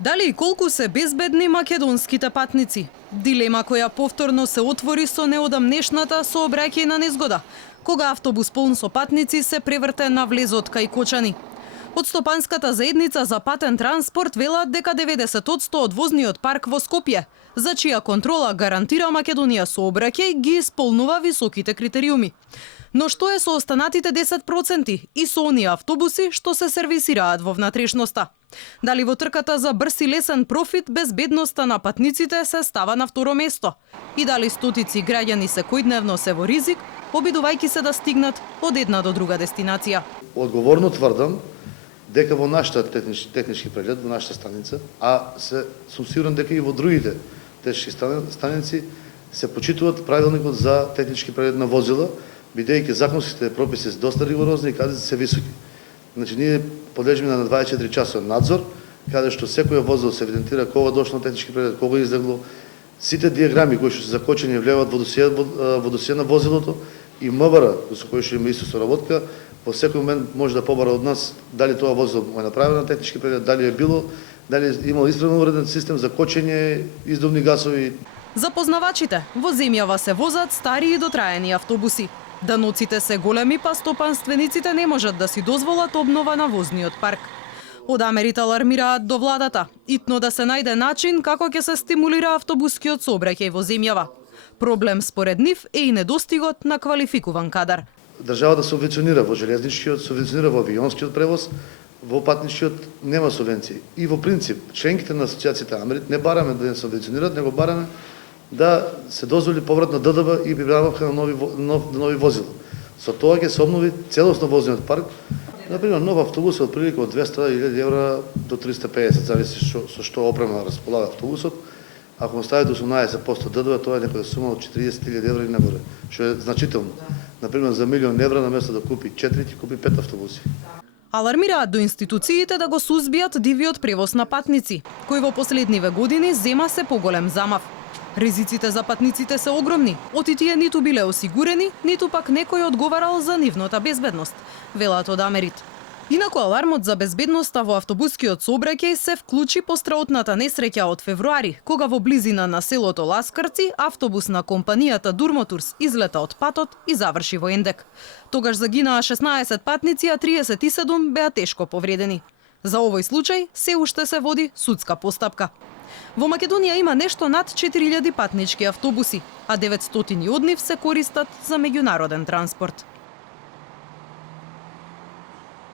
Дали и колку се безбедни македонските патници? Дилема која повторно се отвори со неодамнешната сообраќајна незгода, кога автобус полн со патници се преврте на влезот кај Кочани. Од Стопанската заедница за патен транспорт велат дека 90% од возниот парк во Скопје, за чија контрола гарантира Македонија сообраќај, ги исполнува високите критериуми. Но што е со останатите 10% и со оние автобуси што се сервисираат во внатрешноста? Дали во трката за брз и лесен профит безбедноста на патниците се става на второ место? И дали стотици граѓани секојдневно се во ризик, обидувајќи се да стигнат од една до друга дестинација? Одговорно тврдам дека во нашата технички преглед, во нашата станица, сум сигурен дека и во другите технички станици се почитуваат правилникот за технички преглед на возила, бидејќи законските прописи се доста ригорозни и казици се високи. Значи, ние подлежиме на 24 часов надзор, каде што секој возило се евидентира кога дошло на технички преглед, кога излегло, сите диаграми кои што се закочени влеваат во досие на возилото и МВР, со кој што има исто соработка, во секој момент може да побара од нас дали тоа возило е направено на технички преглед, дали е имало исправно уреден систем за кочење, издувни гасови. За познавачите, во земјава се возат стари и дотраени автобуси. Даноците се големи, па стопанствениците не можат да си дозволат обнова на возниот парк. Од Америте алармираат до владата, итно да се најде начин како ќе се стимулира автобускиот сообраќај во земјава. Проблем според нив е и недостигот на квалификуван кадар. Државата субвенционира во железничкиот, субвенционира во авионскиот превоз, во патничкиот нема субвенции. И во принцип, членките на асоциацијата Америт не бараме да не субвенционират, него бараме да се дозволи поврат на ДДВ и прибавка на нови возила. Со тоа ќе се обнови целосно возниот парк. Например, нов автобус е отприлика од 200.000 евра до 350, зависи со што опрема располага автобусот. Ако оставите 18% ДДВ, тоа е некоја сума од 40.000 евра и нагоре, што е значително. Например, за 1.000.000 евра наместо да купи 4, ќе купи 5 автобуси. Алармираат до институциите да го сузбијат дивиот превоз на патници, кој во последниве години зема се поголем замав. Ризиците за патниците се огромни, оти тие ниту биле осигурени, ниту пак некој одговарал за нивната безбедност, велат од Америт. Инаку алармот за безбедноста во автобускиот сообраќај се вклучи по страотната несреќа од февруари, кога во близина на селото Ласкарци автобус на компанијата Дурмотурс излета од патот и заврши во Ендек. Тогаш загинаа 16 патници, а 37 беа тешко повредени. За овој случај се уште се води судска постапка. Во Македонија има нешто над 4000 патнички автобуси, а 900 од нив се користат за меѓународен транспорт.